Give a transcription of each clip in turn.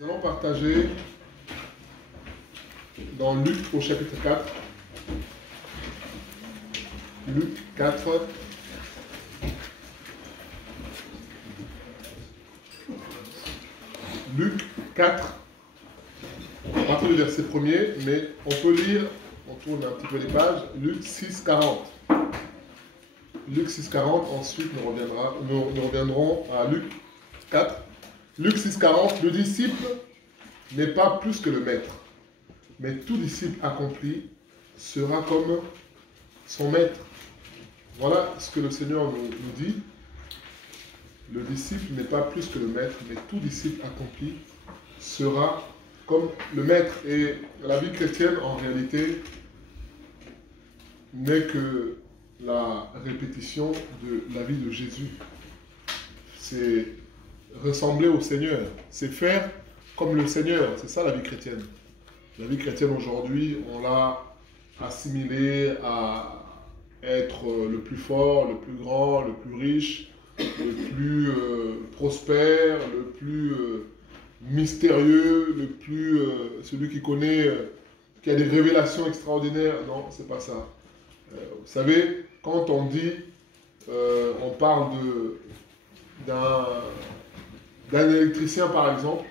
Nous allons partager dans Luc au chapitre 4. Luc 4. Luc 4, à partir du verset 1er, mais on peut lire, on tourne un petit peu les pages, Luc 6, 40. Luc 6, 40, ensuite nous reviendrons à Luc 4. Luc 6, 40, le disciple n'est pas plus que le maître, mais tout disciple accompli sera comme son maître. Voilà ce que le Seigneur nous dit. Le disciple n'est pas plus que le maître, mais tout disciple accompli sera comme le maître. Et la vie chrétienne, en réalité, n'est que la répétition de la vie de Jésus. C'est ressembler au Seigneur. C'est faire comme le Seigneur. C'est ça la vie chrétienne. La vie chrétienne aujourd'hui, on l'a assimilée à être le plus fort, le plus grand, le plus riche, le plus prospère, le plus mystérieux, le plus celui qui connaît, qui a des révélations extraordinaires. Non, c'est pas ça. Vous savez, quand on dit, on parle d'un électricien par exemple,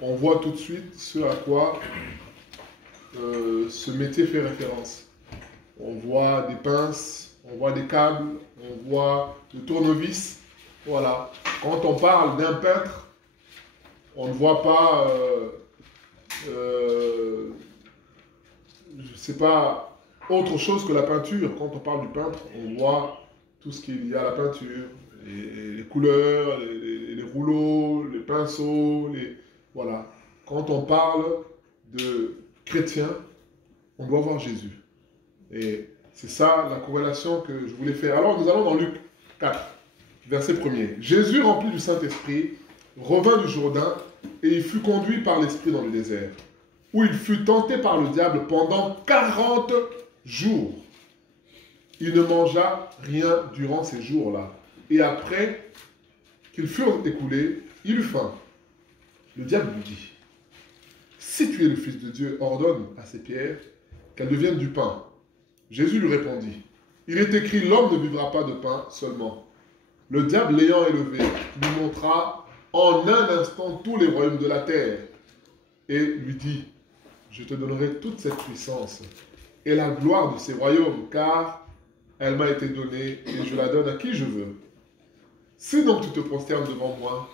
on voit tout de suite ce à quoi ce métier fait référence. On voit des pinces, on voit des câbles, on voit le tournevis. Voilà. Quand on parle d'un peintre, on ne voit pas, je ne sais pas, autre chose que la peinture. Quand on parle du peintre, on voit tout ce qu'il y a à la peinture, les couleurs, les rouleaux, les pinceaux, voilà. Quand on parle de chrétien, on doit voir Jésus. Et c'est ça la corrélation que je voulais faire. Alors nous allons dans Luc 4, verset 1er. Jésus, rempli du Saint-Esprit, revint du Jourdain et il fut conduit par l'Esprit dans le désert, où il fut tenté par le diable pendant 40 jours. Il ne mangea rien durant ces jours-là. Et après qu'ils furent écoulés, il eut faim. Le diable lui dit, « Si tu es le Fils de Dieu, ordonne à ces pierres qu'elles deviennent du pain. » Jésus lui répondit, « Il est écrit, l'homme ne vivra pas de pain seulement. » Le diable l'ayant élevé, lui montra en un instant tous les royaumes de la terre, et lui dit, « Je te donnerai toute cette puissance et la gloire de ces royaumes, car elle m'a été donnée et je la donne à qui je veux. Si donc tu te prosternes devant moi,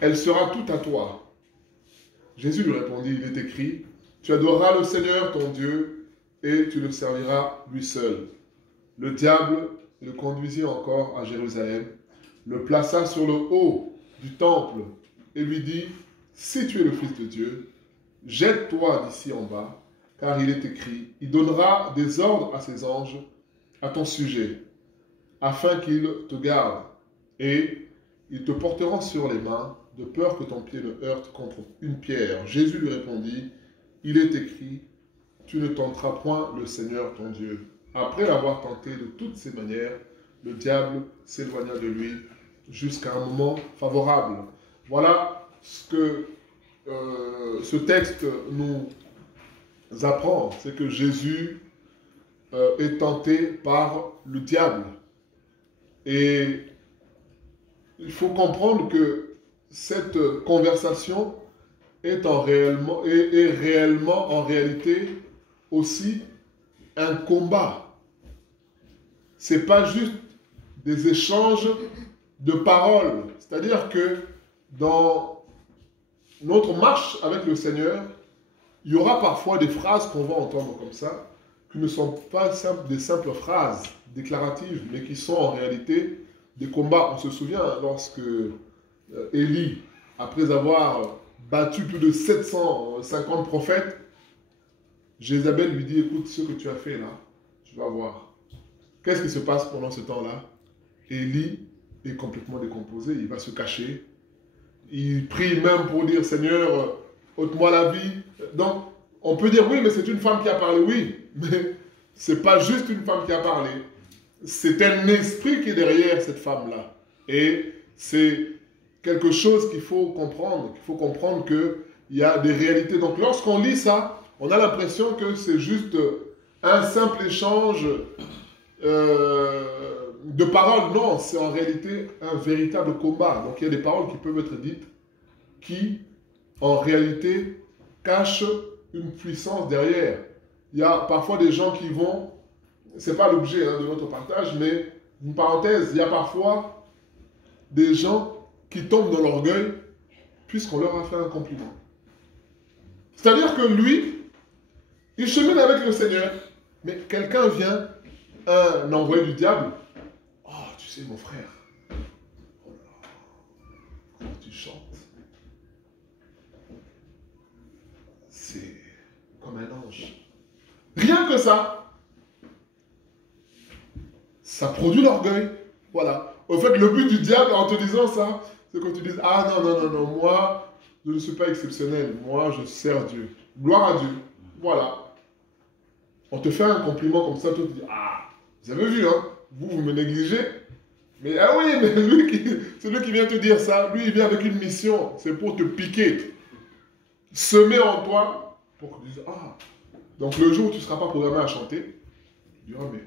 elle sera toute à toi. » Jésus lui répondit, « Il est écrit, tu adoreras le Seigneur ton Dieu, et tu le serviras lui seul. » Le diable le conduisit encore à Jérusalem, le plaça sur le haut du temple et lui dit, « Si tu es le Fils de Dieu, jette-toi d'ici en bas, car il est écrit, il donnera des ordres à ses anges à ton sujet, afin qu'ils te gardent, et ils te porteront sur les mains, de peur que ton pied ne heurte contre une pierre. » Jésus lui répondit, « Il est écrit, tu ne tenteras point le Seigneur ton Dieu. » Après l'avoir tenté de toutes ces manières, le diable s'éloigna de lui jusqu'à un moment favorable. Voilà ce que ce texte nous apprend, c'est que Jésus est tenté par le diable. Et il faut comprendre que cette conversation est réellement en réalité aussi un combat. Ce n'est pas juste des échanges de paroles. C'est-à-dire que dans notre marche avec le Seigneur, il y aura parfois des phrases qu'on va entendre comme ça, qui ne sont pas des simples phrases déclaratives, mais qui sont en réalité des combats. On se souvient lorsque Élie, après avoir battu plus de 750 prophètes, Jézabel lui dit, écoute, ce que tu as fait là, tu vas voir. Qu'est-ce qui se passe pendant ce temps-là? Élie est complètement décomposé, il va se cacher. Il prie même pour dire, Seigneur, ôte-moi la vie. Donc, on peut dire, oui, mais c'est une femme qui a parlé, oui, mais ce n'est pas juste une femme qui a parlé. C'est un esprit qui est derrière cette femme-là. Et c'est quelque chose qu'il faut comprendre. Il faut comprendre qu'il y a des réalités. Donc lorsqu'on lit ça, on a l'impression que c'est juste un simple échange de paroles. Non, c'est en réalité un véritable combat. Donc il y a des paroles qui peuvent être dites qui, en réalité, cachent une puissance derrière. Il y a parfois des gens qui vont, c'est pas l'objet de notre partage, mais une parenthèse, il y a parfois des gens qui tombent dans l'orgueil puisqu'on leur a fait un compliment. C'est-à-dire que lui, il chemine avec le Seigneur, mais quelqu'un vient, un envoyé du diable. Oh, tu sais, mon frère, oh là, comment tu chantes. C'est comme un ange. Rien que ça, ça produit l'orgueil. Voilà. Au fait, le but du diable en te disant ça, c'est que tu dises, ah non, non, non, non, moi, je ne suis pas exceptionnel. Moi, je sers Dieu. Gloire à Dieu. Voilà. On te fait un compliment comme ça, toi tu dis, ah, vous avez vu, hein, vous me négligez. Mais ah oui, mais c'est lui qui vient te dire ça. Lui, il vient avec une mission. C'est pour te piquer. Semer en toi pour que tu dises, ah. Donc le jour où tu ne seras pas programmé à chanter, tu diras, mais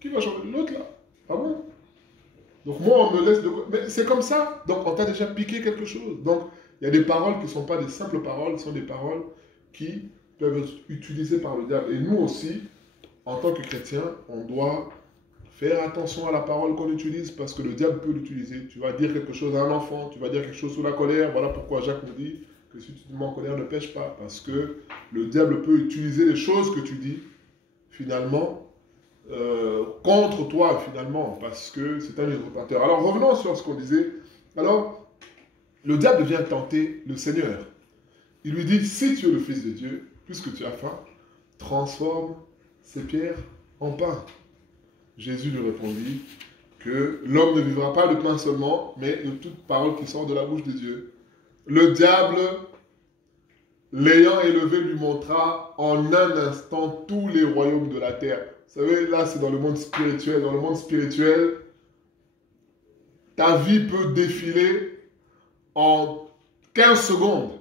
qui va chanter? L'autre là. Ah bon? Donc moi, on me laisse de... Mais c'est comme ça. Donc on t'a déjà piqué quelque chose. Donc il y a des paroles qui ne sont pas des simples paroles, ce sont des paroles qui peuvent être utilisées par le diable. Et nous aussi, en tant que chrétiens, on doit faire attention à la parole qu'on utilise parce que le diable peut l'utiliser. Tu vas dire quelque chose à un enfant, tu vas dire quelque chose sous la colère. Voilà pourquoi Jacques nous dit que si tu te mets en colère, ne pêche pas. Parce que le diable peut utiliser les choses que tu dis, finalement, contre toi, finalement, parce que c'est un usurpateur. Alors, revenons sur ce qu'on disait. Alors, le diable vient tenter le Seigneur. Il lui dit, si tu es le Fils de Dieu, puisque tu as faim, transforme ces pierres en pain. Jésus lui répondit que l'homme ne vivra pas de pain seulement, mais de toute parole qui sort de la bouche de Dieu. Le diable, l'ayant élevé, lui montra en un instant tous les royaumes de la terre. Vous savez, là, c'est dans le monde spirituel. Dans le monde spirituel, ta vie peut défiler en 15 secondes.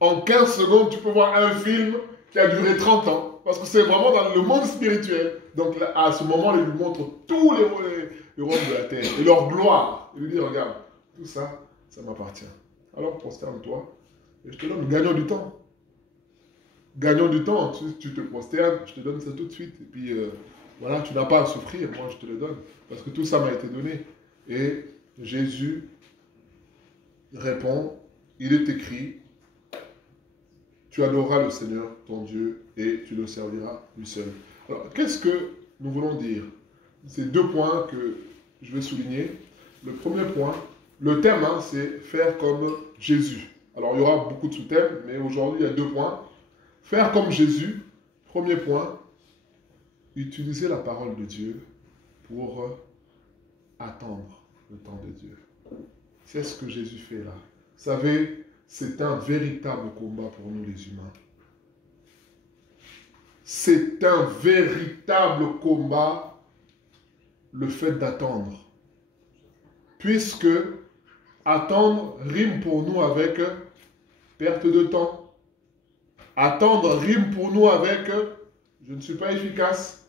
En 15 secondes, tu peux voir un film qui a duré 30 ans. Parce que c'est vraiment dans le monde spirituel. Donc là, à ce moment-là, il lui montre tous les royaumes de la terre et leur gloire. Il lui dit, regarde, tout ça, ça m'appartient. Alors prosterne-toi et je te donne, gagnons du temps. Gagnons du temps, tu te prosternes, je te donne ça tout de suite. Et puis voilà, tu n'as pas à souffrir, moi je te le donne. Parce que tout ça m'a été donné. Et Jésus répond, il est écrit, tu adoreras le Seigneur, ton Dieu, et tu le serviras lui seul. Alors, qu'est-ce que nous voulons dire? C'est deux points que je vais souligner. Le premier point, le thème, c'est faire comme Jésus. Alors, il y aura beaucoup de sous-thèmes, mais aujourd'hui, il y a deux points. Faire comme Jésus, premier point, utiliser la parole de Dieu pour attendre le temps de Dieu. C'est ce que Jésus fait là. Vous savez, c'est un véritable combat pour nous les humains. C'est un véritable combat, le fait d'attendre. Puisque attendre rime pour nous avec perte de temps. Attendre rime pour nous avec je ne suis pas efficace.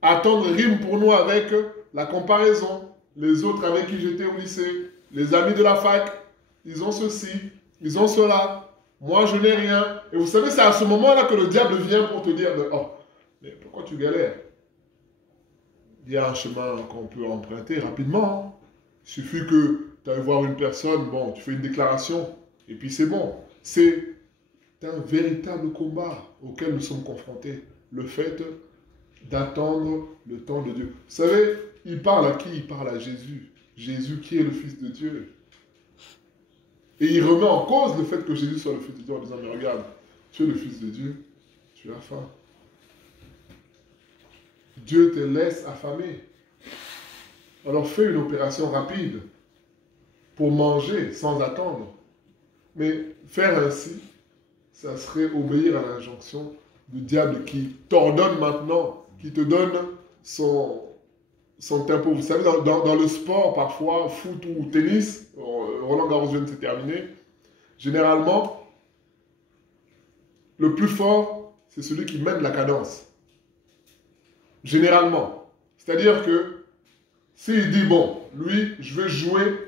Attendre rime pour nous avec la comparaison. Les autres avec qui j'étais au lycée, les amis de la fac, ils ont ceci, ils ont cela. Moi, je n'ai rien. Et vous savez, c'est à ce moment-là que le diable vient pour te dire, oh, mais pourquoi tu galères? Il y a un chemin qu'on peut emprunter rapidement. Il suffit que tu ailles voir une personne, bon, tu fais une déclaration, et puis c'est bon. C'est un véritable combat auquel nous sommes confrontés. Le fait d'attendre le temps de Dieu. Vous savez, il parle à qui? Il parle à Jésus. Jésus qui est le Fils de Dieu. Et il remet en cause le fait que Jésus soit le Fils de Dieu en disant, mais regarde, tu es le Fils de Dieu, tu as faim. Dieu te laisse affamé. Alors fais une opération rapide pour manger sans attendre. Mais faire ainsi, ça serait obéir à l'injonction du diable qui t'ordonne maintenant, qui te donne son son tempo. Vous savez, dans le sport, parfois, foot ou tennis, Roland Garros vient de se terminer, généralement, le plus fort, c'est celui qui mène la cadence. Généralement. C'est-à-dire que s'il dit, bon, lui, je vais jouer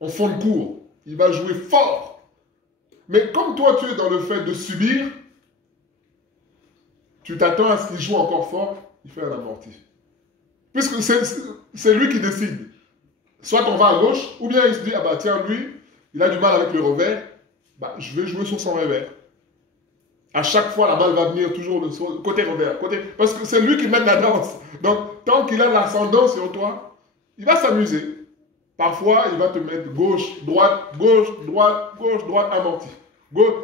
en fond de cours, il va jouer fort. Mais comme toi, tu es dans le fait de subir, tu t'attends à ce qu'il joue encore fort, il fait un amorti. Puisque c'est lui qui décide. Soit on va à gauche, ou bien il se dit, ah bah tiens, lui, il a du mal avec le revers, bah je vais jouer sur son revers. À chaque fois, la balle va venir toujours côté revers. Parce que c'est lui qui mène la danse. Donc, tant qu'il a l'ascendant sur toi, il va s'amuser. Parfois, il va te mettre gauche, droite, amorti.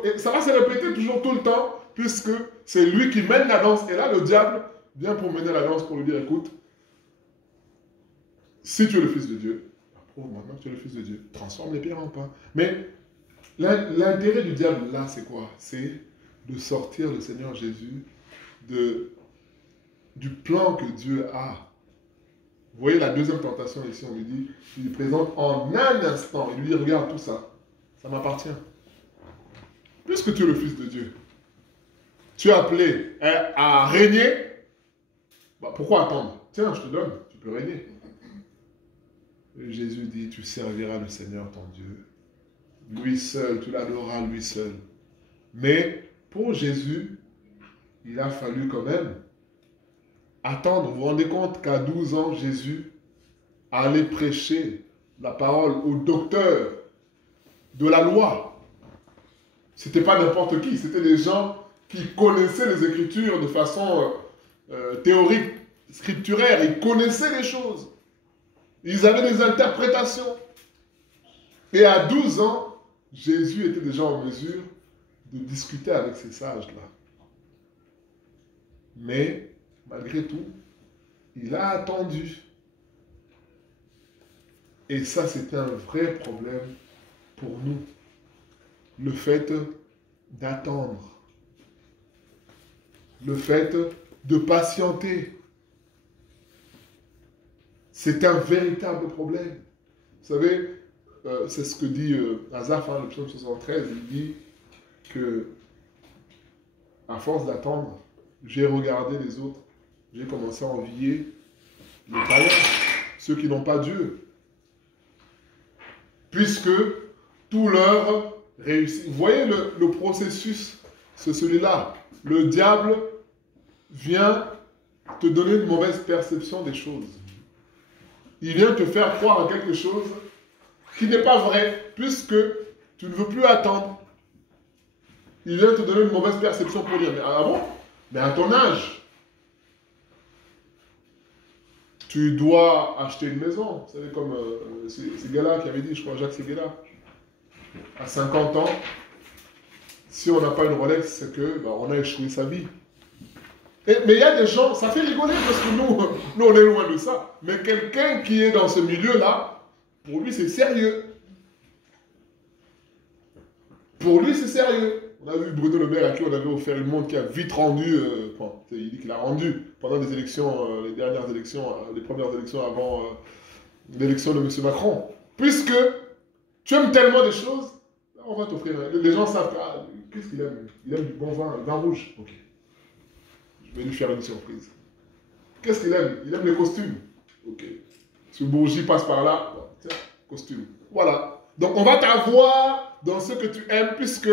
Et ça va se répéter toujours tout le temps, puisque c'est lui qui mène la danse. Et là, le diable vient pour mener la danse, pour lui dire, écoute, si tu es le Fils de Dieu, prouve maintenant que tu es le Fils de Dieu. Transforme les pierres en pain. Mais l'intérêt du diable, là, c'est quoi? C'est de sortir le Seigneur Jésus du plan que Dieu a. Vous voyez la deuxième tentation ici, on lui dit, il lui présente en un instant, il lui dit, regarde tout ça, ça m'appartient. Puisque tu es le Fils de Dieu, tu es appelé à régner, bah pourquoi attendre? Tiens, je te donne, tu peux régner. Et Jésus dit, tu serviras le Seigneur ton Dieu. Lui seul, tu l'adoreras lui seul. Mais pour Jésus, il a fallu quand même attendre. Vous vous rendez compte qu'à 12 ans, Jésus allait prêcher la parole aux docteurs de la loi. Ce n'était pas n'importe qui, c'était des gens qui connaissaient les Écritures de façon théorique, scripturaire. Ils connaissaient les choses. Ils avaient des interprétations. Et à 12 ans, Jésus était déjà en mesure de discuter avec ces sages-là. Mais, malgré tout, il a attendu. Et ça, c'était un vrai problème pour nous. Le fait d'attendre. Le fait de patienter. C'est un véritable problème. Vous savez, c'est ce que dit Asaph, le psaume 73, il dit que, à force d'attendre, j'ai regardé les autres, j'ai commencé à envier les païens, ceux qui n'ont pas Dieu. Puisque tout leur réussit. Vous voyez le processus, c'est celui-là. Le diable vient te donner une mauvaise perception des choses. Il vient te faire croire à quelque chose qui n'est pas vrai, puisque tu ne veux plus attendre. Il vient te donner une mauvaise perception pour dire, mais ah bon? Mais à ton âge, tu dois acheter une maison. Vous savez, comme Séguéla qui avait dit, je crois, Jacques Séguéla, à 50 ans, si on n'a pas une Rolex, c'est que on a échoué sa vie. Mais il y a des gens, ça fait rigoler parce que nous on est loin de ça. Mais quelqu'un qui est dans ce milieu-là, pour lui, c'est sérieux. Pour lui, c'est sérieux. On a vu Bruno Le Maire à qui on avait offert une montre qui a vite rendu, il dit qu'il a rendu pendant les élections, les dernières élections, les premières élections avant l'élection de M. Macron. Puisque tu aimes tellement des choses, on va t'offrir. Les gens savent, qu'est-ce qu'il aime? Il aime du bon vin, le vin rouge. Ok. Je vais lui faire une surprise. Qu'est-ce qu'il aime? Il aime les costumes. Ok. Si Bourgie passe par là, tiens, costume. Voilà. Donc on va t'avoir dans ce que tu aimes, puisque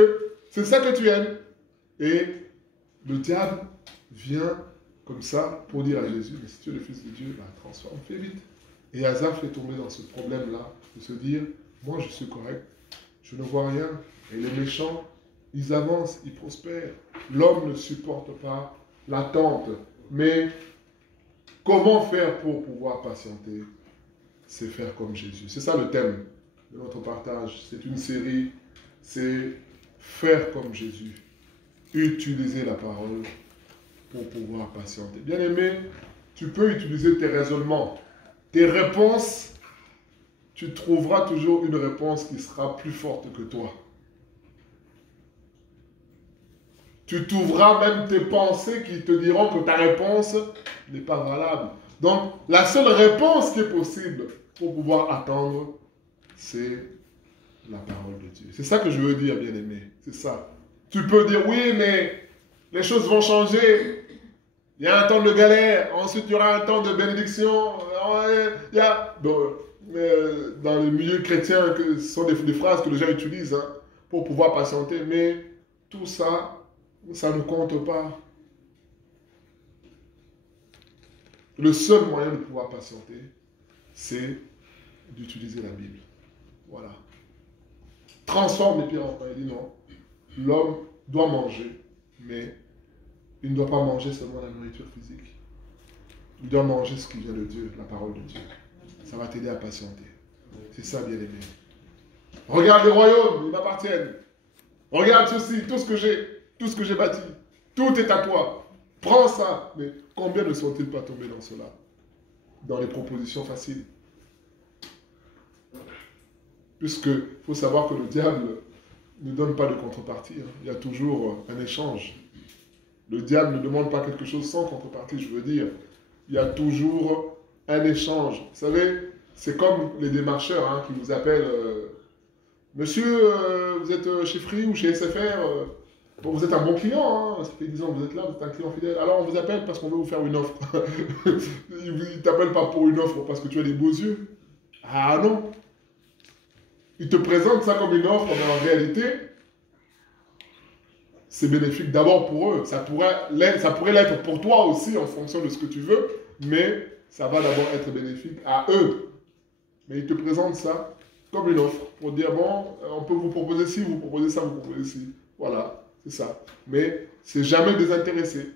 c'est ça que tu aimes. Et le diable vient comme ça pour dire à Jésus, mais si tu es le Fils de Dieu, transforme, fais vite. Et Asaph est tombé dans ce problème-là, de se dire, moi je suis correct, je ne vois rien. Et les méchants, ils avancent, ils prospèrent. L'homme ne supporte pas l'attente. Mais comment faire pour pouvoir patienter? C'est faire comme Jésus. C'est ça le thème de notre partage. C'est une série, c'est faire comme Jésus. Utiliser la parole pour pouvoir patienter. Bien aimé, tu peux utiliser tes raisonnements, tes réponses. Tu trouveras toujours une réponse qui sera plus forte que toi. Tu trouveras même tes pensées qui te diront que ta réponse n'est pas valable. Donc, la seule réponse qui est possible pour pouvoir attendre, c'est la parole de Dieu. C'est ça que je veux dire, bien-aimé. C'est ça. Tu peux dire, oui, mais les choses vont changer. Il y a un temps de galère, ensuite il y aura un temps de bénédiction. Il y a... Bon, dans le milieu chrétien, ce sont des phrases que les gens utilisent hein, pour pouvoir patienter. Mais tout ça, ça ne compte pas. Le seul moyen de pouvoir patienter, c'est d'utiliser la Bible. Voilà. Transforme les pierres en pain. Il dit non. L'homme doit manger, mais il ne doit pas manger seulement la nourriture physique. Il doit manger ce qui vient de Dieu, la parole de Dieu. Ça va t'aider à patienter. C'est ça, bien aimé. Regarde les royaumes, ils m'appartiennent. Regarde ceci, tout ce que j'ai bâti. Tout est à toi. Prends ça. Mais combien ne sont-ils pas tombés dans cela? Dans les propositions faciles. Puisque il faut savoir que le diable ne donne pas de contrepartie. Hein. Il y a toujours un échange. Le diable ne demande pas quelque chose sans contrepartie, je veux dire. Il y a toujours un échange. Vous savez, c'est comme les démarcheurs hein, qui vous appellent Monsieur, vous êtes chez Free ou chez SFR bon, vous êtes un bon client, hein, ça fait 10 ans que vous êtes là, vous êtes un client fidèle. Alors on vous appelle parce qu'on veut vous faire une offre. Ils ne t'appellent pas pour une offre parce que tu as des beaux yeux. Ah non. Ils te présentent ça comme une offre, mais en réalité, c'est bénéfique d'abord pour eux. Ça pourrait l'être pour toi aussi en fonction de ce que tu veux, mais ça va d'abord être bénéfique à eux. Mais ils te présentent ça comme une offre pour dire, bon, on peut vous proposer ci, vous proposez ça, vous proposez ci. Voilà, c'est ça. Mais c'est jamais désintéressé.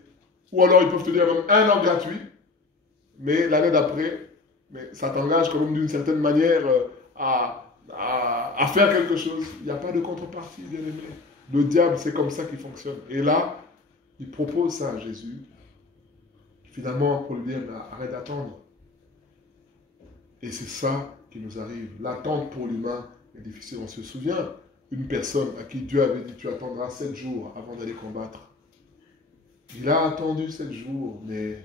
Ou alors ils peuvent te dire même 1 an gratuit, mais l'année d'après, mais ça t'engage quand même d'une certaine manière à faire quelque chose. Il n'y a pas de contrepartie, bien aimé. Le diable, c'est comme ça qu'il fonctionne. Et là, il propose ça à Jésus. Finalement, pour lui dire, arrête d'attendre. Et c'est ça qui nous arrive. L'attente pour l'humain est difficile. On se souvient, une personne à qui Dieu avait dit, tu attendras 7 jours avant d'aller combattre. Il a attendu 7 jours, mais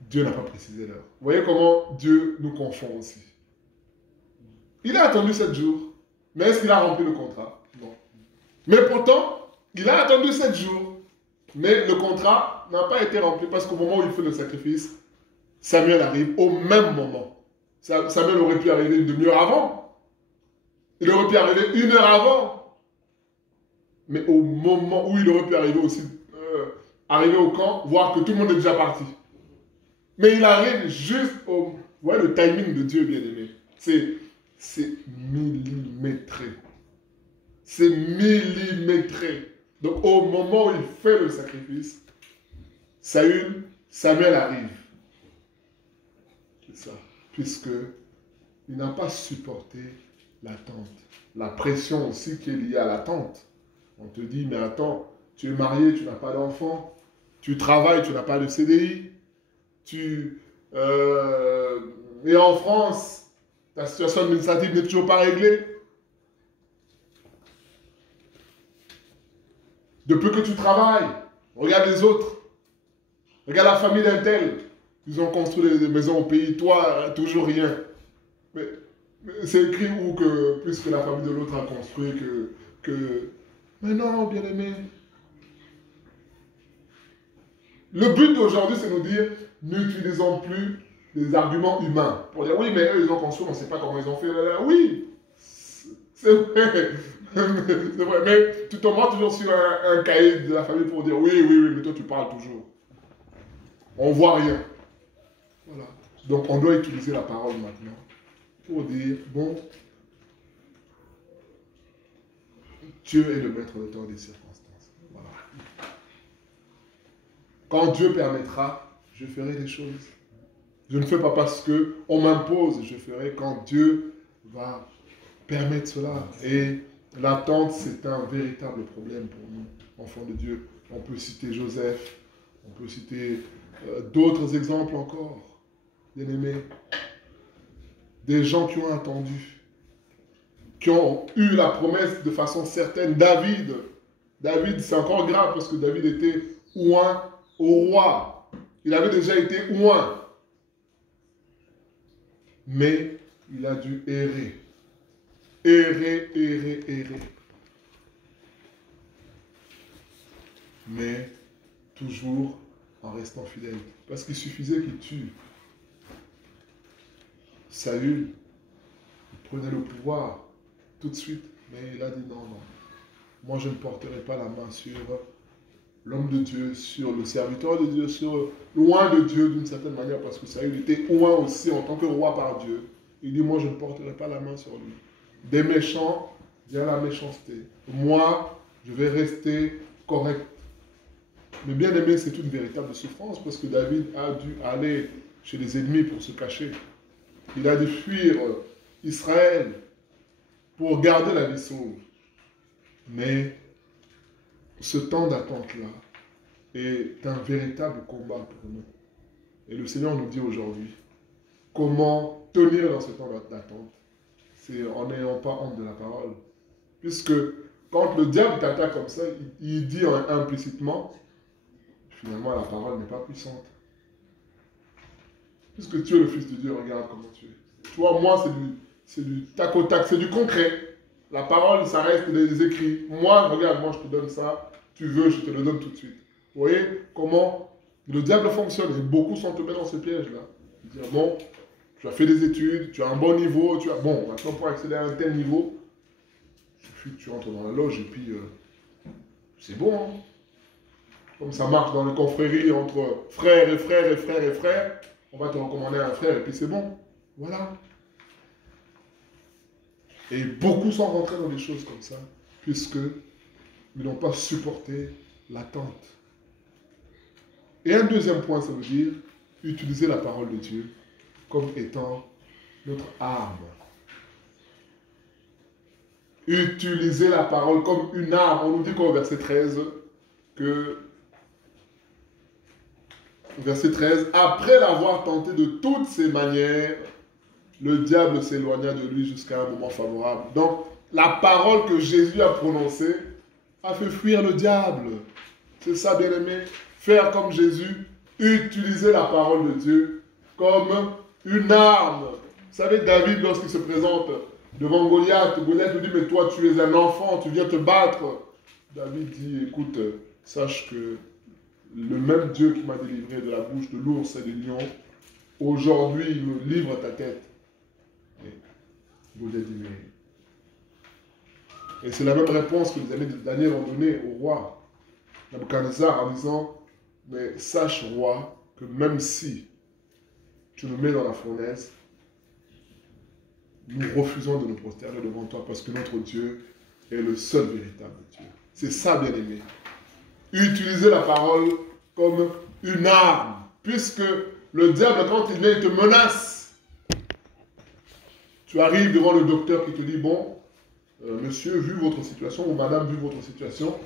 Dieu n'a pas précisé l'heure. Vous voyez comment Dieu nous confond aussi. Il a attendu 7 jours. Mais est-ce qu'il a rempli le contrat? Non. Mais pourtant, il a attendu 7 jours. Mais le contrat n'a pas été rempli parce qu'au moment où il fait le sacrifice, Samuel arrive au même moment. Samuel aurait pu arriver une demi-heure avant. Il aurait pu arriver 1 heure avant. Mais au moment où il aurait pu arriver aussi, arriver au camp, voir que tout le monde est déjà parti. Mais il arrive juste au... Vous voyez le timing de Dieu, bien aimé. C'est millimétré. C'est millimétré. Donc au moment où il fait le sacrifice, Samuel arrive. C'est ça. Puisque il n'a pas supporté l'attente. La pression aussi qui est liée à l'attente. On te dit, mais attends, tu es marié, tu n'as pas d'enfant. Tu travailles, tu n'as pas de CDI. Tu es en France. Ta situation administrative n'est toujours pas réglée. Depuis que tu travailles, regarde les autres. Regarde la famille d'un tel. Ils ont construit des maisons au pays. Toi, toujours rien. Mais c'est écrit où que, puisque la famille de l'autre a construit, que... Mais non, bien aimé. Le but d'aujourd'hui, c'est de nous dire, n'utilisons plus des arguments humains. Pour dire, oui, mais eux, ils ont construit, on ne sait pas comment ils ont fait. Oui, c'est vrai. C'est vrai. Mais tu tomberas toujours sur un cahier de la famille pour dire, oui, mais toi, tu parles toujours. On ne voit rien. Voilà. Donc, on doit utiliser la parole maintenant pour dire, bon, Dieu est le maître de temps et des circonstances. Voilà. Quand Dieu permettra, je ferai des choses. Je ne fais pas parce qu'on m'impose, je ferai quand Dieu va permettre cela. Et l'attente, c'est un véritable problème pour nous, enfants de Dieu. On peut citer Joseph, on peut citer d'autres exemples encore, bien aimés. Des gens qui ont attendu, qui ont eu la promesse de façon certaine. David, c'est encore grave parce que David était oint au roi. Il avait déjà été oint. Mais il a dû errer. Errer, errer, errer. Mais toujours en restant fidèle. Parce qu'il suffisait qu'il tue. Saül, il prenait le pouvoir tout de suite. Mais il a dit non, non. Moi, je ne porterai pas la main sur l'homme de Dieu, sur le serviteur de Dieu, sur le oint de Dieu d'une certaine manière, parce que Saül était oint aussi en tant que roi par Dieu. Il dit, moi, je ne porterai pas la main sur lui. Des méchants, vient la méchanceté. Moi, je vais rester correct. Mais bien aimé, c'est une véritable souffrance, parce que David a dû aller chez les ennemis pour se cacher. Il a dû fuir Israël pour garder la vie sauve. Mais ce temps d'attente-là est un véritable combat pour nous. Et le Seigneur nous dit aujourd'hui comment tenir dans ce temps d'attente. C'est en n'ayant pas honte de la parole. Puisque quand le diable t'attaque comme ça, il dit implicitement, finalement la parole n'est pas puissante. Puisque tu es le Fils de Dieu, regarde comment tu es. Tu vois, moi c'est du tac au tac, c'est du concret. La parole, ça reste des écrits. Moi, regarde, moi je te donne ça. Tu veux, je te le donne tout de suite. Vous voyez comment le diable fonctionne. Et beaucoup sont tombés dans ce piège-là. Dire, bon, tu as fait des études, tu as un bon niveau, bon, maintenant pour accéder à un tel niveau, il suffit que tu entres dans la loge et puis c'est bon. Hein. Comme ça marche dans les confréries entre frères et frères et frères et frères, on va te recommander un frère et puis c'est bon. Voilà. Et beaucoup sont rentrés dans des choses comme ça, puisqu'ils n'ont pas supporté l'attente. Et un deuxième point, ça veut dire utiliser la parole de Dieu comme étant notre arme. Utiliser la parole comme une arme. On nous dit qu'au verset 13, verset 13, après l'avoir tenté de toutes ses manières, le diable s'éloigna de lui jusqu'à un moment favorable. Donc, la parole que Jésus a prononcée a fait fuir le diable. C'est ça, bien-aimé. Faire comme Jésus, utiliser la parole de Dieu comme une arme. Vous savez, David, lorsqu'il se présente devant Goliath, Goliath lui dit, mais toi, tu es un enfant, tu viens te battre. David dit, écoute, sache que le même Dieu qui m'a délivré de la bouche de l'ours et des lions, aujourd'hui, il me livre à ta tête. Goliath dit, mais... Et c'est la même réponse que les amis de Daniel ont donnée au roi Nabuchodonosor en disant, mais sache, roi, que même si tu nous mets dans la fournaise, nous refusons de nous prosterner devant toi parce que notre Dieu est le seul véritable Dieu. C'est ça, bien-aimé. Utiliser la parole comme une arme, puisque le diable, quand il vient, il te menace. Tu arrives devant le docteur qui te dit, bon, monsieur, vu votre situation, ou madame, vu votre situation,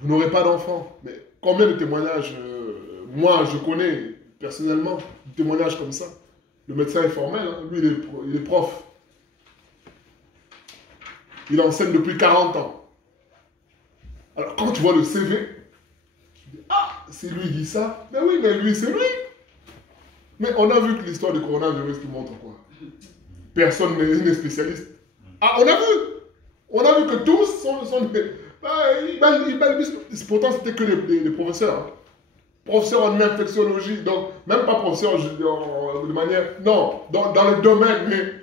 vous n'aurez pas d'enfant. Mais combien de témoignages, moi je connais personnellement, des témoignages comme ça. Le médecin est formel, hein, lui il est prof. Il enseigne depuis 40 ans. Alors quand tu vois le CV, tu dis, ah, c'est lui qui dit ça. Mais oui, mais lui, c'est lui. Mais on a vu que l'histoire du coronavirus nous montre quoi. Personne n'est spécialiste. Ah, on a vu. On a vu que tous sont des... Pourtant, c'était que des professeurs. Hein. Professeurs en infectiologie, donc même pas professeurs de manière... Non, dans le domaine, mais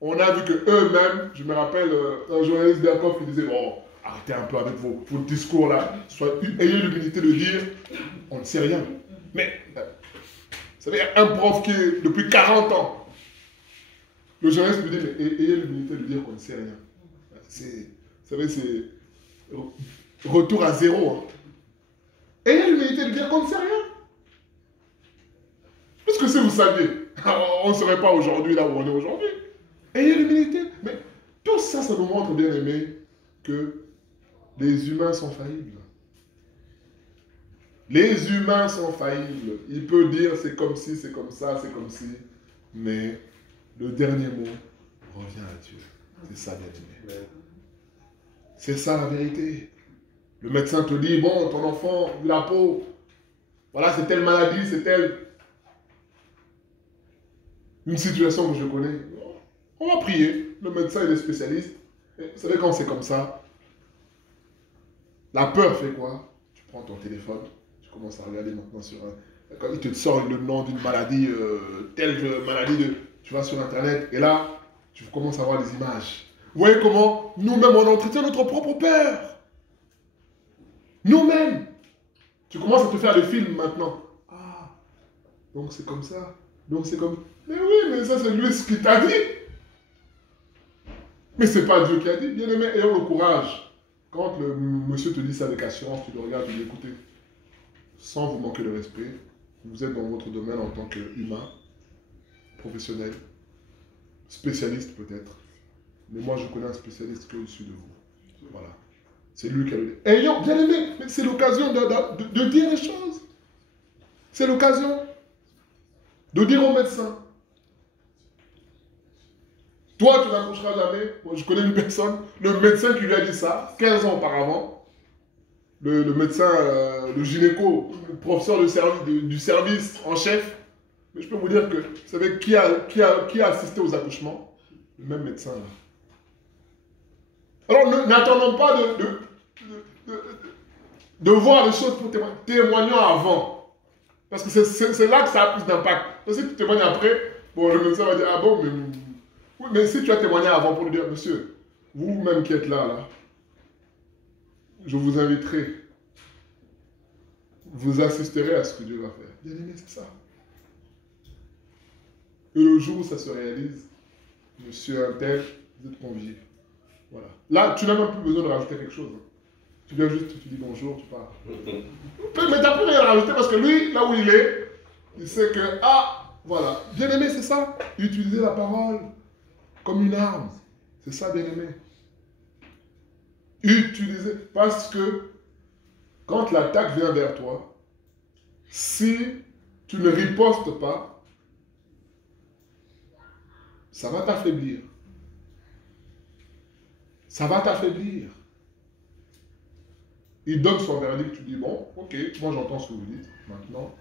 on a vu qu'eux-mêmes, je me rappelle, un journaliste d'Aircoff qui disait, bon, arrêtez un peu avec vos discours là, ayez l'humilité de dire, on ne sait rien. Mais, vous savez, un prof qui est depuis 40 ans, le journaliste lui dit, mais ayez l'humilité de dire qu'on ne sait rien. Vous savez, c'est retour à zéro. Hein. Ayez l'humilité de dire qu'on ne sait rien. Parce que si vous saviez, on ne serait pas aujourd'hui là où on est aujourd'hui. Ayez l'humilité. Mais tout ça, ça nous montre, bien aimé, que les humains sont faillibles. Les humains sont faillibles. Il peut dire c'est comme si, c'est comme ça, c'est comme si. Mais le dernier mot revient à Dieu. C'est ça, bien aimé. C'est ça la vérité. Le médecin te dit, bon, ton enfant, la peau, Voilà, c'est telle maladie, c'est telle... Une situation que je connais. On va prier. Le médecin, il est spécialiste. Et vous savez, quand c'est comme ça, la peur fait quoi? Tu prends ton téléphone, tu commences à regarder maintenant sur un... Quand il te sort le nom d'une maladie, telle maladie, tu vas sur Internet, et là, tu commences à voir des images. Vous voyez comment nous-mêmes, on entretient notre propre peur. Nous-mêmes. Tu commences à te faire des films maintenant. Ah, donc c'est comme ça. Donc c'est comme... Mais oui, mais ça c'est lui ce qu'il t'a dit. Mais c'est pas Dieu qui a dit. Bien aimé, ayons le courage. Quand le monsieur te dit ça avec assurance, tu le regardes, tu l'écoutes. Sans vous manquer de respect, vous êtes dans votre domaine en tant qu'humain, professionnel, spécialiste peut-être. Mais moi je connais un spécialiste qui est au-dessus de vous. Voilà. C'est lui qui a le dit. Ayons, bien aimé, c'est l'occasion de dire les choses. C'est l'occasion de dire au médecin. Toi, tu n'accoucheras jamais. Moi, je connais une personne, le médecin qui lui a dit ça, 15 ans auparavant. Le médecin, le gynéco, le professeur du service en chef. Mais je peux vous dire que, vous savez, qui a assisté aux accouchements? Le même médecin là. Alors, n'attendons pas de voir les choses pour témoigner. Témoignons avant. Parce que c'est là que ça a plus d'impact. Parce que si tu témoignes après, bon, le médecin va dire, ah bon, mais... Oui, mais si tu as témoigné avant pour lui dire, monsieur, vous-même qui êtes là, je vous inviterai. Vous assisterez à ce que Dieu va faire. Bien aimé, c'est ça. Et le jour où ça se réalise, monsieur un tel, vous êtes convié. Voilà. Là, tu n'as même plus besoin de rajouter quelque chose. Tu viens juste, tu dis bonjour, tu pars. Mais tu n'as plus rien à rajouter parce que lui, là où il est, il sait que, ah, voilà. Bien aimé, c'est ça. Utiliser la parole comme une arme. C'est ça, bien aimé. Utiliser. Parce que quand l'attaque vient vers toi, si tu ne ripostes pas, ça va t'affaiblir. Ça va t'affaiblir. Il donne son verdict, tu dis, bon, ok, moi j'entends ce que vous dites. Maintenant,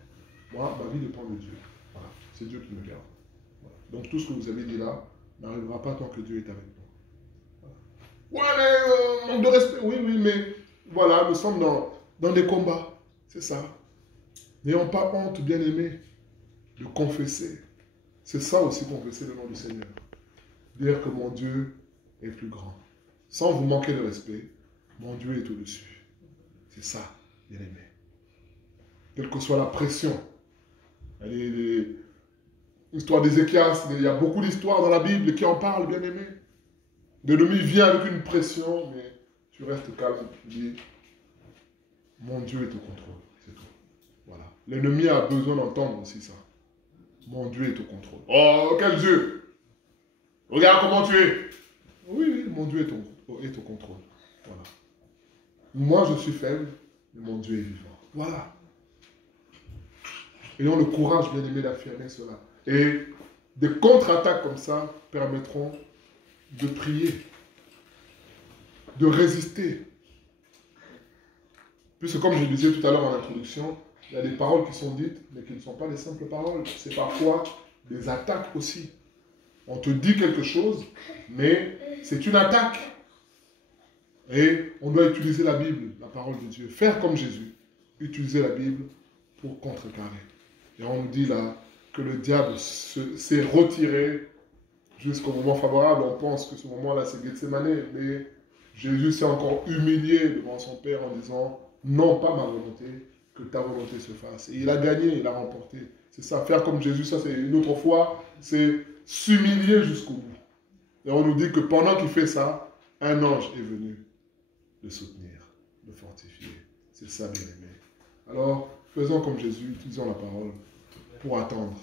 moi, ma vie dépend de Dieu. Voilà, c'est Dieu qui me garde. Voilà. Donc tout ce que vous avez dit là n'arrivera pas tant que Dieu est avec nous. Voilà. Ouais, mais manque de respect. Oui, oui, mais voilà, nous sommes dans des combats. C'est ça. N'ayons pas honte, bien-aimés, de confesser. C'est ça aussi, confesser le nom du Seigneur. Dire que mon Dieu est plus grand. Sans vous manquer de respect, mon Dieu est au-dessus. C'est ça, bien-aimés. Quelle que soit la pression. L'histoire d'Ézéchias, il y a beaucoup d'histoires dans la Bible qui en parlent, bien-aimés. L'ennemi vient avec une pression, mais tu restes calme, tu dis, mon Dieu est au contrôle, c'est tout. Voilà. L'ennemi a besoin d'entendre aussi ça. Mon Dieu est au contrôle. Oh, quel Dieu! Regarde comment tu es. Oui, oui, mon Dieu est au contrôle. Voilà. Moi, je suis faible, mais mon Dieu est vivant. Voilà. Ayons le courage, bien aimé, d'affirmer cela. Et des contre-attaques comme ça permettront de prier, de résister. Puisque comme je le disais tout à l'heure en introduction, il y a des paroles qui sont dites, mais qui ne sont pas des simples paroles. C'est parfois des attaques aussi. On te dit quelque chose, mais c'est une attaque. Et on doit utiliser la Bible, la parole de Dieu. Faire comme Jésus. Utiliser la Bible pour contrecarrer. Et on nous dit là que le diable s'est retiré jusqu'au moment favorable. On pense que ce moment-là, c'est Gethsémané. Mais Jésus s'est encore humilié devant son Père en disant « Non, pas ma volonté, que ta volonté se fasse. » Et il a gagné, il a remporté. C'est ça, faire comme Jésus, ça c'est une autre foi, c'est s'humilier jusqu'au bout. Et on nous dit que pendant qu'il fait ça, un ange est venu le soutenir, le fortifier. C'est ça, bien aimé. Alors, faisons comme Jésus, utilisons la parole pour attendre.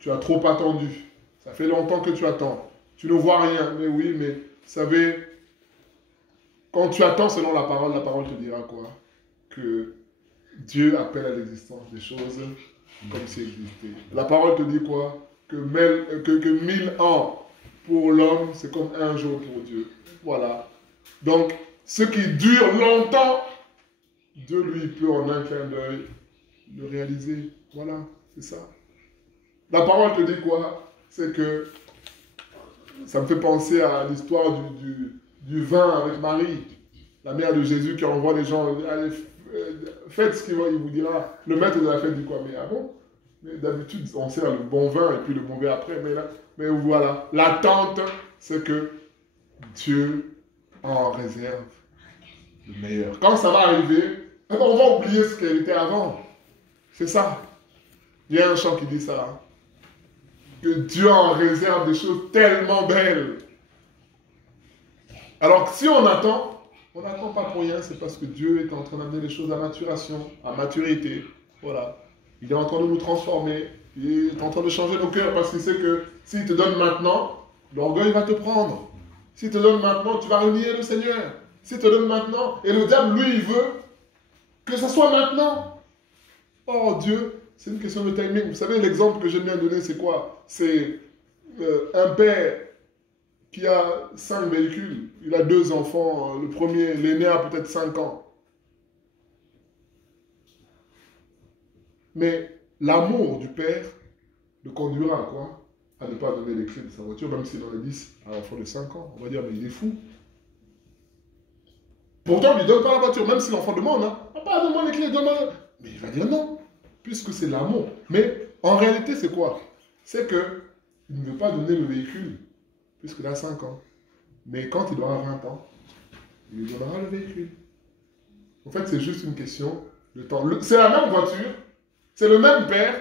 Tu as trop attendu. Ça fait longtemps que tu attends. Tu ne vois rien. Mais oui, mais vous savez, quand tu attends selon la parole te dira quoi? Que Dieu appelle à l'existence des choses comme si elles existaient. La parole te dit quoi? Que 1000 ans pour l'homme, c'est comme un jour pour Dieu. Voilà. Donc, ce qui dure longtemps, Dieu, lui, peut en un clin d'œil le réaliser. Voilà, c'est ça. La parole te dit quoi? C'est que ça me fait penser à l'histoire du vin avec Marie, la mère de Jésus qui envoie les gens, allez, faites ce qu'il vous dira. Le maître de la fête dit quoi? Mais ah bon? Mais d'habitude, on sert le bon vin et puis le mauvais après. Mais voilà, l'attente, c'est que Dieu en réserve le meilleur. Quand ça va arriver, on va oublier ce qu'elle était avant. C'est ça. Il y a un chant qui dit ça. Hein. Que Dieu en réserve des choses tellement belles. Alors si on n'attend pas pour rien, c'est parce que Dieu est en train d'amener les choses à maturation, à maturité. Voilà. Il est en train de nous transformer. Il est en train de changer nos cœurs parce qu'il sait que s'il te donne maintenant, l'orgueil va te prendre. S'il te donne maintenant, tu vas renier le Seigneur. S'il te donne maintenant, et le diable, lui, il veut que ça soit maintenant. Oh Dieu, c'est une question de timing. Vous savez, l'exemple que j'aime bien donner, c'est quoi? C'est un père qui a 5 véhicules. Il a 2 enfants. Le premier, l'aîné a peut-être 5 ans. Mais l'amour du père le conduira à quoi? À ne pas donner les clés de sa voiture, même s'il en a 10 à l'enfant de 5 ans. On va dire, mais il est fou. Pourtant, il ne lui donne pas la voiture, même si l'enfant demande. Hein. Papa, donne-moi les clés, donne-moi. Mais il va dire non, puisque c'est l'amour. Mais en réalité, c'est quoi? C'est qu'il ne veut pas donner le véhicule, puisqu'il a 5 ans. Mais quand il aura 20 ans, il lui donnera le véhicule. En fait, c'est juste une question de temps. C'est la même voiture, c'est le même père,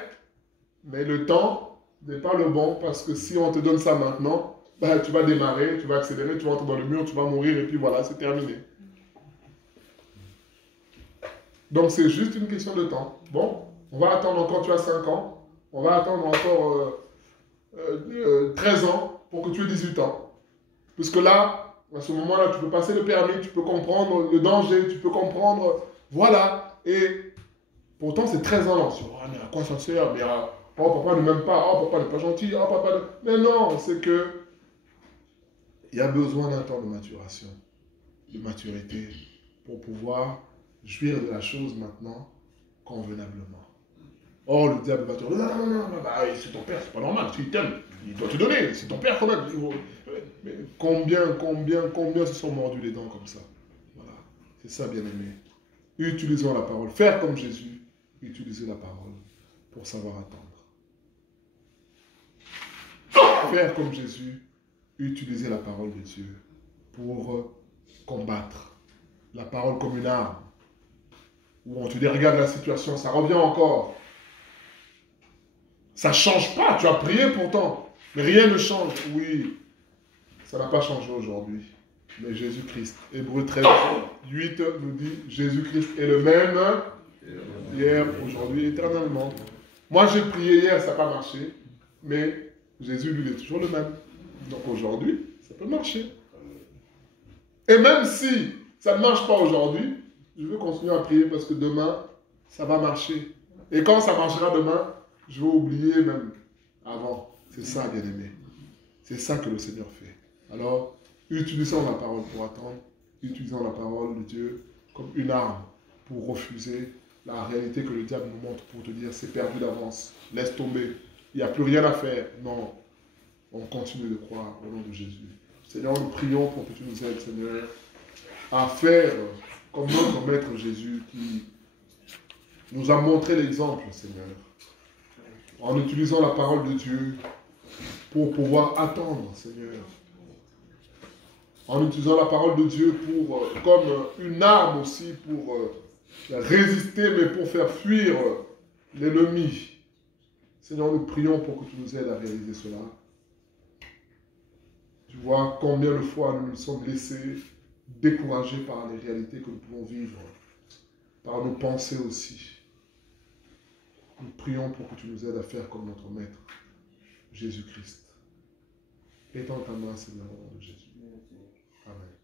mais le temps n'est pas le bon, parce que si on te donne ça maintenant, bah, tu vas démarrer, tu vas accélérer, tu vas entrer dans le mur, tu vas mourir, et puis voilà, c'est terminé. Donc c'est juste une question de temps. Bon, on va attendre encore, tu as 5 ans, on va attendre encore 13 ans pour que tu aies 18 ans. Puisque là, à ce moment-là, tu peux passer le permis, tu peux comprendre le danger, tu peux comprendre, voilà. Et pourtant, c'est 13 ans. Oh, mais à quoi ça sert? Mais oh, papa ne m'aime pas, oh, papa n'est pas gentil, oh, papa... Mais non, c'est que il y a besoin d'un temps de maturation, de maturité, pour pouvoir jouir de la chose maintenant convenablement. Oh, le diable va te dire, non, c'est ton père, c'est pas normal, s'il t'aime, il doit te donner, c'est ton père quand même. Mais combien se sont mordus les dents comme ça? Voilà, c'est ça, bien-aimé. Utilisons la parole, faire comme Jésus, utiliser la parole pour savoir attendre. Faire comme Jésus, utiliser la parole de Dieu pour combattre. La parole comme une arme. Où on te dit, regarde la situation, ça revient encore. Ça ne change pas, tu as prié pourtant, mais rien ne change. Oui, ça n'a pas changé aujourd'hui. Mais Jésus-Christ, Hébreux 13, 8 nous dit, Jésus-Christ est le même hier, aujourd'hui, éternellement. Moi j'ai prié hier, ça n'a pas marché, mais Jésus lui est toujours le même. Donc aujourd'hui, ça peut marcher. Et même si ça ne marche pas aujourd'hui, je veux continuer à prier parce que demain, ça va marcher. Et quand ça marchera demain, je vais oublier même avant. C'est ça, bien-aimé. C'est ça que le Seigneur fait. Alors, utilisons la parole pour attendre. Utilisons la parole de Dieu comme une arme pour refuser la réalité que le diable nous montre pour te dire c'est perdu d'avance. Laisse tomber. Il n'y a plus rien à faire. Non. On continue de croire au nom de Jésus. Seigneur, nous prions pour que tu nous aides, Seigneur, à faire comme notre Maître Jésus qui nous a montré l'exemple, Seigneur, en utilisant la parole de Dieu pour pouvoir attendre, Seigneur. En utilisant la parole de Dieu comme une arme aussi pour résister, mais pour faire fuir l'ennemi. Seigneur, nous prions pour que tu nous aides à réaliser cela. Tu vois combien de fois nous nous sommes laissés découragés par les réalités que nous pouvons vivre, par nos pensées aussi. Nous prions pour que tu nous aides à faire comme notre Maître, Jésus-Christ. Étends ta main, Seigneur, au nom de Jésus. Amen.